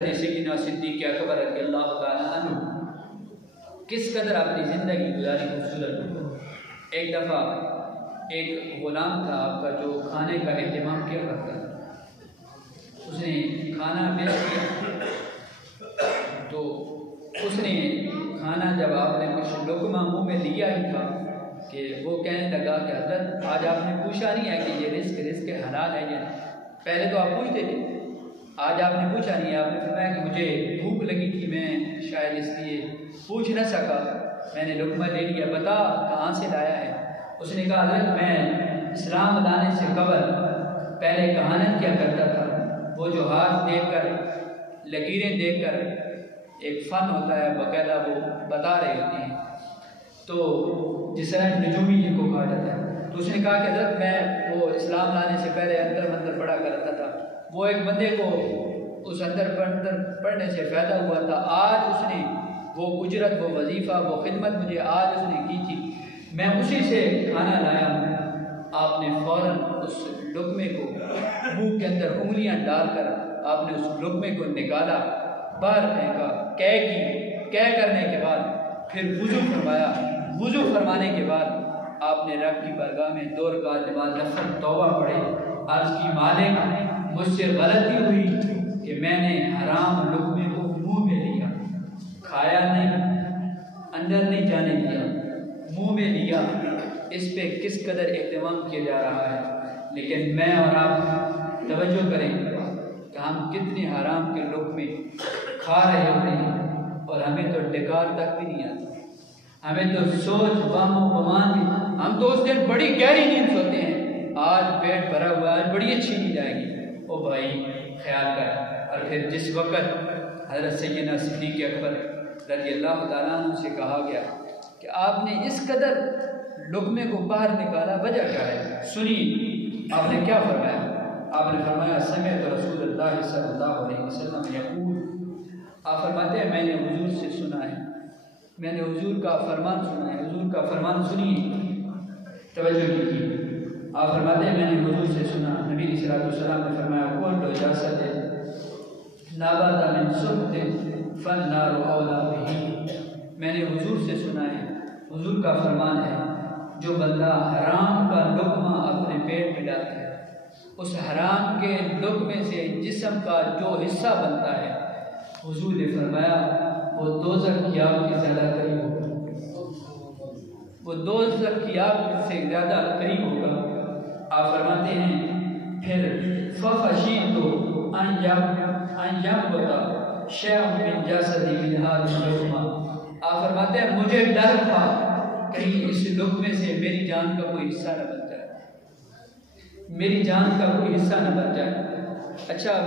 सय्यिदना सिद्दीक़ अकबर रज़ियल्लाहु ताला अन्हु किस कदर अपनी ज़िंदगी गुजारी खूबसूरत। एक दफ़ा एक ग़ुलाम था आपका जो खाने का एहतमाम किया करता था। उसने खाना पेश किया तो उसने खाना जब आपने कुछ लुक़मा मुँह में लिया ही था कि वो कहने लगा कि हज़रत आज आपने पूछा नहीं है कि ये रिज़्क़ हलाल है या नहीं। पहले तो आप पूछते थे, आज आपने पूछा नहीं है। आपने फरमाया कि मुझे भूख लगी थी, मैं शायद इसलिए पूछ न सका, मैंने लुक़मा ले लिया, बता कहाँ से लाया है। उसने कहा हज़रत मैं इस्लाम लाने से कबल पहले कहानत क्या करता था। वो जो हाथ देखकर लकीरें देखकर एक फ़न होता है बाकायदा वो बता रहे होते हैं, तो जिस तरह नजूमी जिनको कहा जाता है। तो उसने कहा कि हज़रत मैं वो इस्लाम लाने से पहले अंदर मंदर पढ़ा करता था। वो एक बंदे को उस अंदर पढ़ने से फ़ायदा हुआ था। आज उसने वो उजरत, वो वजीफ़ा, वो खिदमत मुझे आज उसने की थी, मैं उसी से खाना लाया हूँ। आपने फ़ौरन उस लुक़मे को मुँह के अंदर उंगलियाँ डालकर आपने उस लुक़मे को निकाला, बाहर फेंका, कह करने के बाद फिर वुज़ू फरमाया। वुज़ू फरमाने के बाद आपने रब की बारगाह में 2 रकात नमाज़ नफ़ल तौबा पढ़े। अर्ज़ की मालिक मुझसे गलती हुई कि मैंने हराम लुक़मे को मुँह में लिया, खाया नहीं, अंदर नहीं जाने दिया, मुँह में लिया। इस पे किस कदर एहतमाम किया जा रहा है। लेकिन मैं और आप तवज्जो करें कि हम कितने हराम के लुक़मे खा रहे होते हैं और हमें तो डकार तक भी नहीं आता। हमें तो सोच गुमान भी, हम तो उस दिन बड़ी गहरी नींद सोते हैं, आज पेट भरा हुआ, आज बड़ी अच्छी नींद आएगी। ओ भाई ख्याल कर। और फिर जिस वक़्त हज़रत सय्यिदना सिद्दीक़ अकबर रज़ियल्लाहु ताला अन्हु से कहा गया कि आपने इस कदर लुक़मे को बाहर निकाला, वजह क्या है, सुनिए। आपने क्या फरमाया? आपने फरमाया समिअतु रसूलल्लाह सल्लल्लाहु अलैहि वसल्लम यक़ूल, आप फरमाते हैं मैंने हुज़ूर से सुना है, मैंने हुज़ूर का फरमान सुना है। हुज़ूर का फरमान सुनिए, तवज्जो कीजिए। आप फरमाते हैं मैंने हुज़ूर से सुना, नबी सल्लल्लाहु अलैहि वसल्लम ने फरमाया कुल्लु जसदिन नबता मिन सुब्तिन फन्नारु औला बिही। मैंने हुज़ूर से सुना है, हुज़ूर का फरमान है, जो बंदा हराम का लुक़मा अपने पेट में डालता है, उस हराम के लुक़मे से जिस्म का जो हिस्सा बनता है, हुज़ूर ने फरमाया वो दोज़ख की आग के ज़्यादा करीब होगा, वो दोज़ख की आग से ज़्यादा करीब होगा। आप फरमाते हैं फिर फ़ख़शीतु अन यंबुता शैअन मिन जसदी मिन हाज़िहिल लुक़मा। आप फरमाते हैं मुझे डर था कहीं इस लुक़मे से मेरी जान का कोई हिस्सा न बच जाए, मेरी जान का कोई हिस्सा न बच जाए। अच्छा, मैं